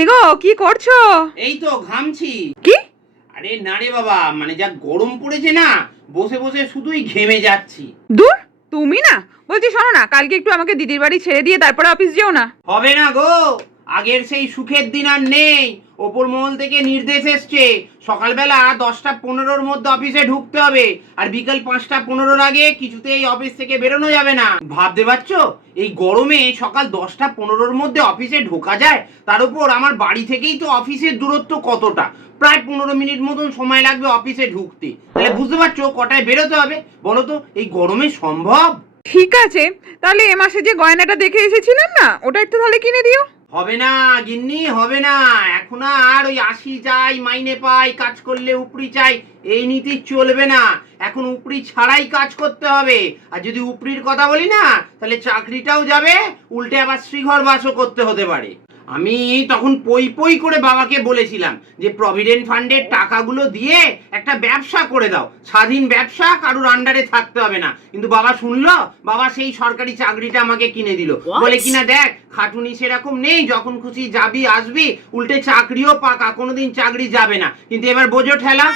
কি গো, কি করছো? এই তো ঘামছি। কি? আরে না রে বাবা, মানে যা গরম পড়েছে না, বসে বসে শুধুই ঘেমে যাচ্ছি। দূর, তুমি না। বলছি শোনো না, কালকে একটু আমাকে দিদির বাড়ি ছেড়ে দিয়ে তারপরে অফিস যেও না। হবে না গো, আগের সেই সুখের দিন আর নেই। ওপর মহল থেকে নির্দেশ এসছে, সকালবেলা 10:15-র মধ্যে অফিসে ঢুকতে হবে, আর বিকাল 5:15-র আগে কিছুতেই অফিস থেকে বেরোনো যাবে না। ভাবতে পারছো এই গরমে সকাল 10:15-র মধ্যে অফিসে ঢোকা যায়? তার উপর আমার বাড়ি থেকেই তো অফিসের দূরত্ব কতটা, প্রায় 15 মিনিট মতন সময় লাগবে অফিসে ঢুকতে। তাহলে বুঝতে পারছো কটায় বেরোতে হবে বলো তো? এই গরমে সম্ভব? ঠিক আছে, তাহলে এ মাসে যে গয়নাটা দেখে এসেছিলাম না, ওটা একটু তাহলে কিনে দিও। হবে না গিন্নি, হবে না। এখন আর ওই 80 চাই, মাইনে পাই, কাজ করলে উপরি চাই, এই নীতি চলবে না। এখন উপরি ছাড়াই কাজ করতে হবে। আর যদি উপরির কথা বলি না, তাহলে চাকরিটাও যাবে, উল্টে আবার শ্রীঘর বাসও করতে হতে পারে। আমি তখন পই পই করে বাবাকে বলেছিলাম যে প্রভিডেন্ট ফান্ডের টাকাগুলো দিয়ে একটা ব্যবসা করে দাও, স্বাধীন ব্যবসা, কারুর আন্ডারে থাকতে হবে না। কিন্তু বাবা শুনলো? বাবা সেই সরকারি চাকরিটা আমাকে কিনে দিল। বলে কিনা দেখ, খাটুনি সেরকম নেই, যখন খুশি যাবি আসবি, উল্টে চাকরিও পাকা, কোনোদিন চাকরি যাবে না। কিন্তু এবার বোঝো ঠেলা।